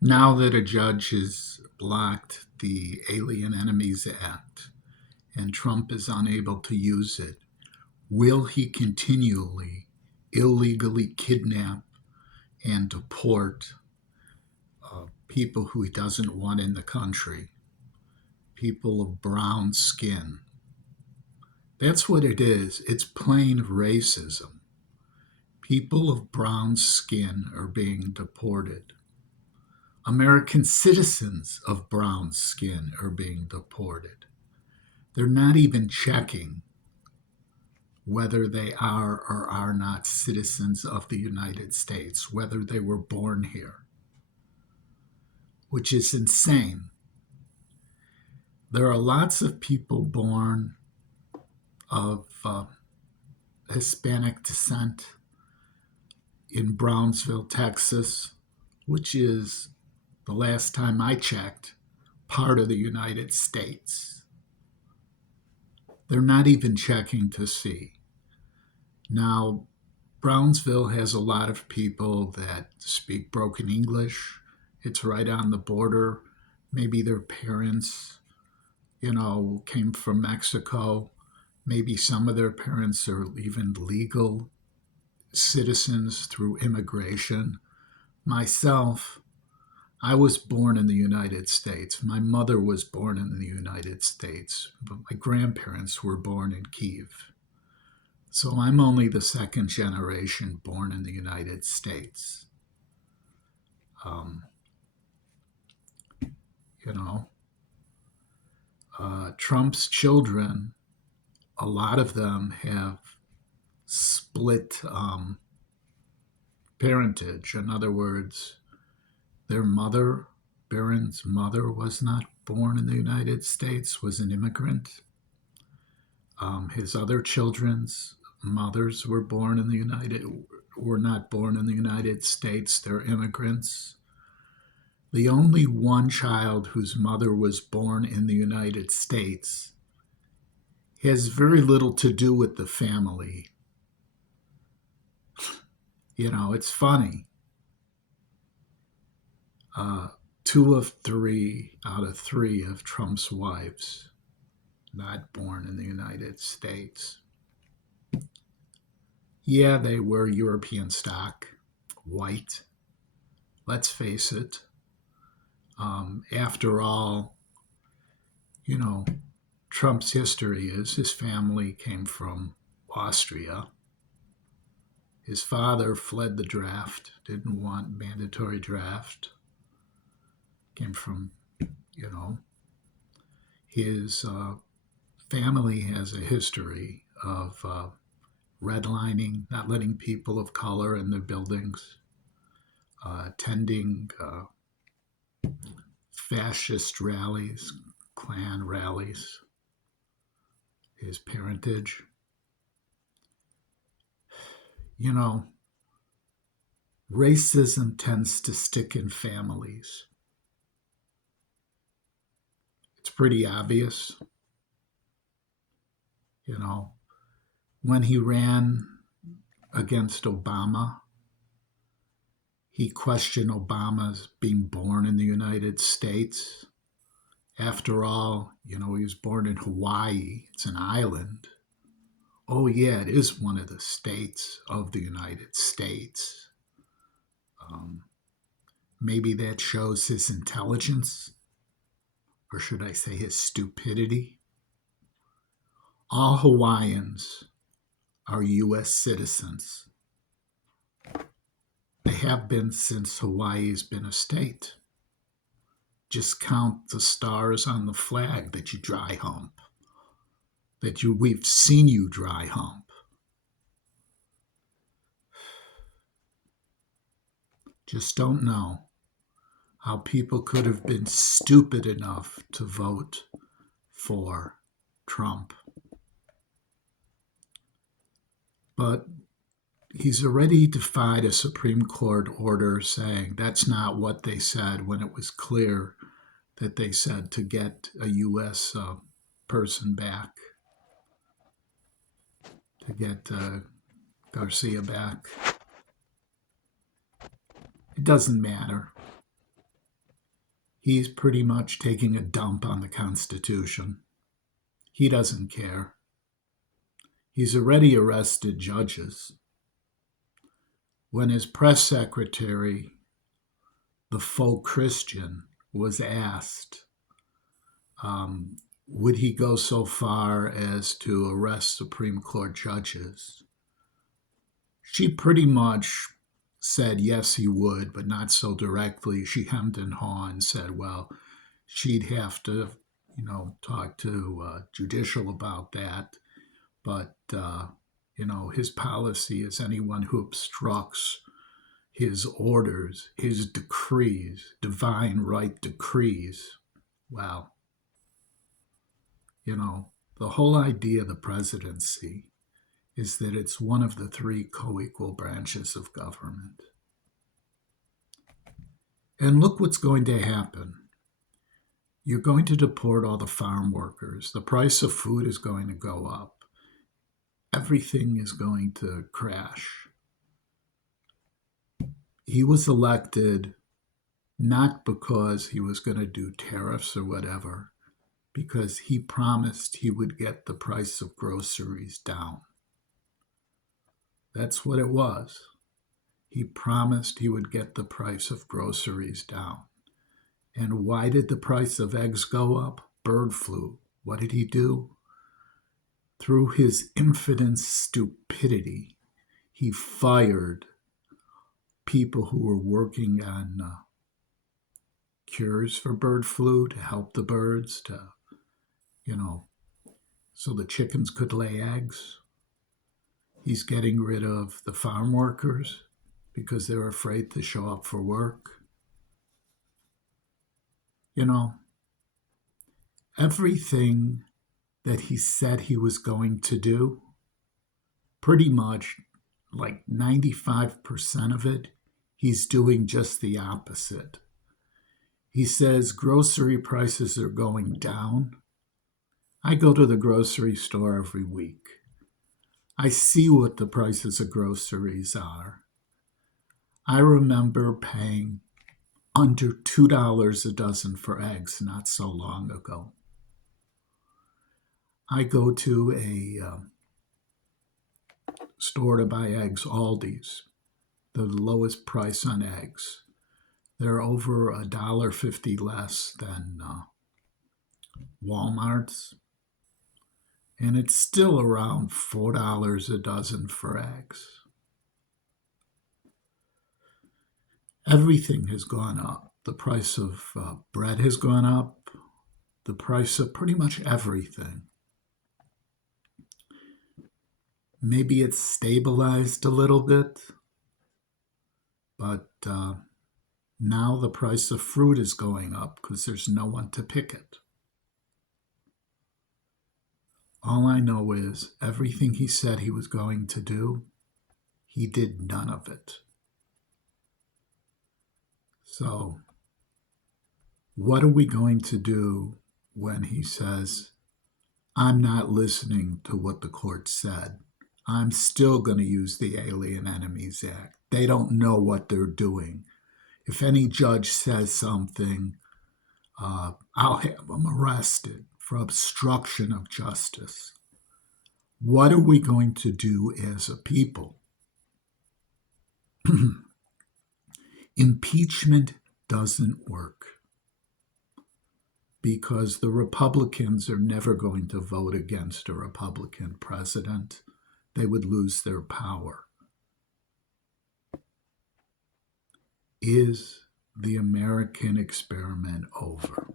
Now that a judge has blocked the Alien Enemies Act and Trump is unable to use it, will he continually illegally kidnap and deport people who he doesn't want in the country, people of brown skin? That's what it is. It's plain racism. People of brown skin are being deported. American citizens of brown skin are being deported. They're not even checking whether they are or are not citizens of the United States, whether they were born here, which is insane. There are lots of people born of Hispanic descent in Brownsville, Texas, which is, the last time I checked, part of the United States. They're not even checking to see. Now, Brownsville has a lot of people that speak broken English. It's right on the border. Maybe their parents, came from Mexico. Maybe some of their parents are even legal citizens through immigration. Myself, I was born in the United States. My mother was born in the United States, but my grandparents were born in Kiev. So I'm only the second generation born in the United States. Um, you know, Trump's children, a lot of them have split parentage. In other words, their mother, Barron's mother, was not born in the United States, was an immigrant. His other children's mothers were not born in the United States. They're immigrants. The only one child whose mother was born in the United States has very little to do with the family. It's funny. Two of three out of three of Trump's wives not born in the United States. Yeah, they were European stock, white. Let's face it. After all, you know, Trump's history is his family came from Austria. His father fled the draft, didn't want mandatory draft. Came from, you know, his family has a history of redlining, not letting people of color in their buildings, attending fascist rallies, Klan rallies, his parentage. You know, racism tends to stick in families. It's pretty obvious. You know, when he ran against Obama, he questioned Obama's being born in the United States. After all, he was born in Hawaii. It's an island. Oh, yeah, it is one of the states of the United States. Um, Maybe that shows his intelligence, or should I say his stupidity. All Hawaiians are U.S. citizens. They have been since Hawaii's been a state. Just count the stars on the flag that you dry hump, we've seen you dry hump. Just don't know how people could have been stupid enough to vote for Trump. But he's already defied a Supreme Court order saying that's not what they said when it was clear that they said to get a U.S. Person back, to get Garcia back. It doesn't matter. He's pretty much taking a dump on the Constitution. He doesn't care. He's already arrested judges. When his press secretary, the faux Christian, was asked, would he go so far as to arrest Supreme Court judges, she pretty much said yes, he would, but not so directly. She hemmed and hawed and said, well, she'd have to, talk to judicial about that. But, his policy is anyone who obstructs his orders, his decrees, divine right decrees. Well, the whole idea of the presidency is that it's one of the three co-equal branches of government. And look what's going to happen. You're going to deport all the farm workers. The price of food is going to go up. Everything is going to crash. He was elected not because he was going to do tariffs or whatever, because he promised he would get the price of groceries down. That's what it was. He promised he would get the price of groceries down. And why did the price of eggs go up? Bird flu. What did he do? Through his infinite stupidity, he fired people who were working on cures for bird flu to help the birds so the chickens could lay eggs. He's getting rid of the farm workers because they're afraid to show up for work. Everything that he said he was going to do, pretty much like 95% of it, he's doing just the opposite. He says grocery prices are going down. I go to the grocery store every week. I see what the prices of groceries are. I remember paying under $2 a dozen for eggs not so long ago. I go to a store to buy eggs, Aldi's, the lowest price on eggs. They're over $1.50 less than Walmart's. And it's still around $4 a dozen for eggs. Everything has gone up. The price of bread has gone up. The price of pretty much everything. Maybe it's stabilized a little bit, but now the price of fruit is going up because there's no one to pick it. All I know is everything he said he was going to do, he did none of it. So, what are we going to do when he says, I'm not listening to what the court said? I'm still going to use the Alien Enemies Act. They don't know what they're doing. If any judge says something, I'll have them arrested for obstruction of justice. What are we going to do as a people? Impeachment doesn't work because the Republicans are never going to vote against a Republican president. They would lose their power. Is the American experiment over?